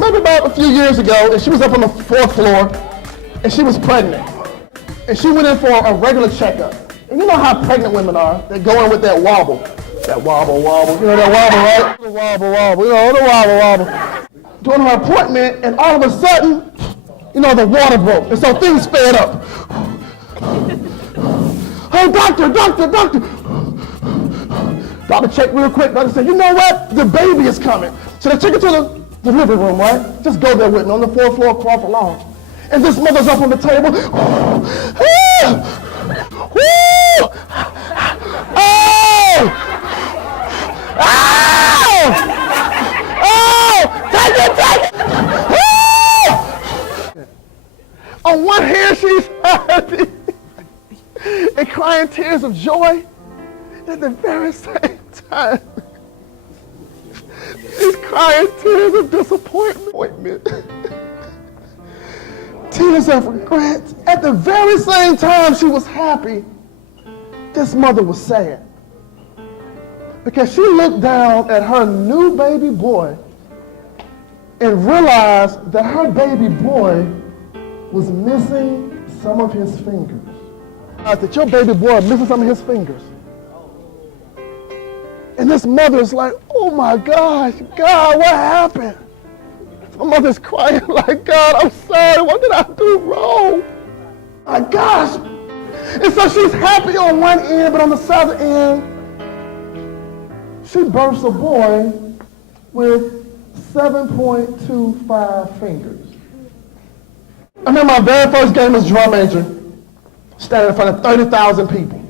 maybe about a few years ago, and she was up on the 4th floor, and she was pregnant. And she went in for a regular checkup. And you know how pregnant women are. They go in with that wobble. That wobble. You know that wobble, right? The wobble. You know, the wobble. During her appointment, and all of a sudden, you know, the water broke. And so things sped up. Hey, doctor. Doctor checked real quick. Doctor said, you know what? The baby is coming. So they took her to the delivery room, right? Just go there with me on the 4th floor across the lawn. And this mother's up on the table. Take it. On one hand, she's happy and crying tears of joy. And at the very same time, she's crying tears of disappointment. Tears of regret. At the very same time she was happy, this mother was sad. Because she looked down at her new baby boy and realized that her baby boy was missing some of his fingers. That your baby boy is missing some of his fingers. And this mother is like, oh my gosh, God, what happened? My mother's crying like, God, I'm sorry, what did I do wrong? My gosh. And so she's happy on one end, but on the other end, she births a boy with 7.25 fingers. I remember my very first game as drum major, standing in front of 30,000 people.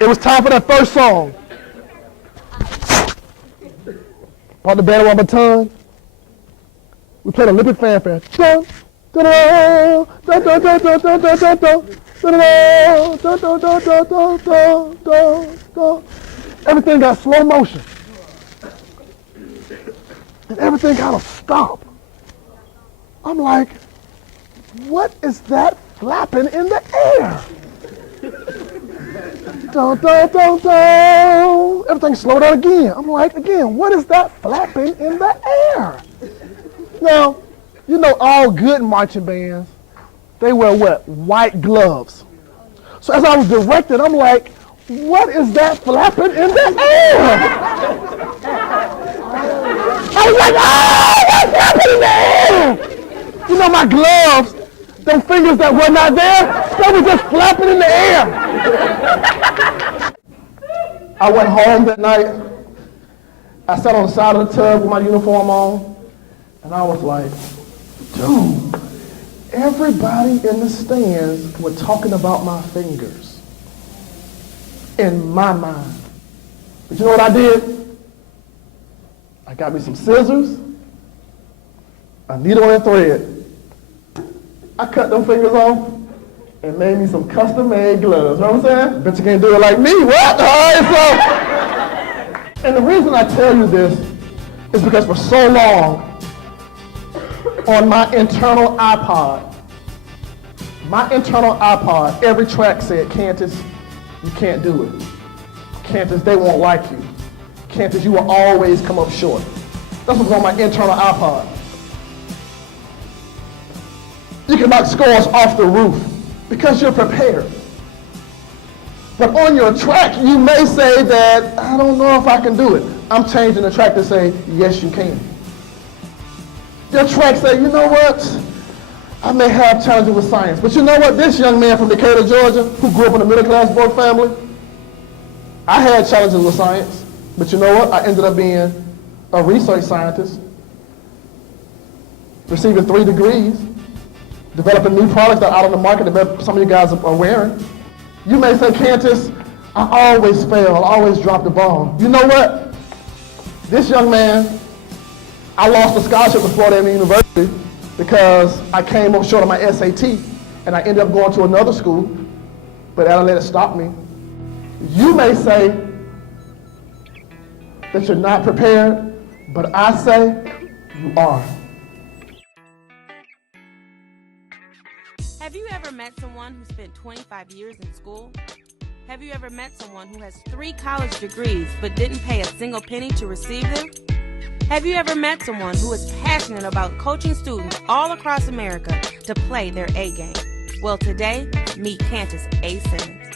It was time for that first song. Brought the band on my baton. We played Olympic fanfare. Everything got slow motion. And everything kind of stopped. I'm like, what is that flapping in the air? Everything slowed down again. I'm like, again, what is that flapping in the air? Now, you know all good marching bands, they wear what? White gloves. So as I was directed, I'm like, what is that flapping in the air? I was like, oh, what's flapping in the air? You know my gloves, them fingers that were not there, they were just flapping in the air. I went home that night. I sat on the side of the tub with my uniform on, and I was like, dude, everybody in the stands were talking about my fingers in my mind. But you know what I did? I got me some scissors, a needle and thread. I cut them fingers off and made me some custom-made gloves. You know what I'm saying? Bet you can't do it like me. What? All right, so. And the reason I tell you this is because for so long, on my internal iPod, every track said, Kantis, you can't do it. Kantis, they won't like you. Kantis, you will always come up short. That's what's on my internal iPod. You can knock scores off the roof because you're prepared. But on your track, you may say that, I don't know if I can do it. I'm changing the track to say, yes, you can. Your track say, you know what? I may have challenges with science, but you know what? This young man from Decatur, Georgia, who grew up in a middle-class broke family, I had challenges with science, but you know what? I ended up being a research scientist, receiving 3 degrees, developing new products that are out on the market that some of you guys are wearing. You may say, Kantis, I always fail, I always drop the ball. You know what? This young man, I lost a scholarship to Florida University because I came up short on my SAT and I ended up going to another school, but I didn't let it stop me. You may say that you're not prepared, but I say you are. Have you ever met someone who spent 25 years in school? Have you ever met someone who has 3 college degrees but didn't pay a single penny to receive them? Have you ever met someone who is passionate about coaching students all across America to play their A game? Well, today, meet Kantis A. Simmons.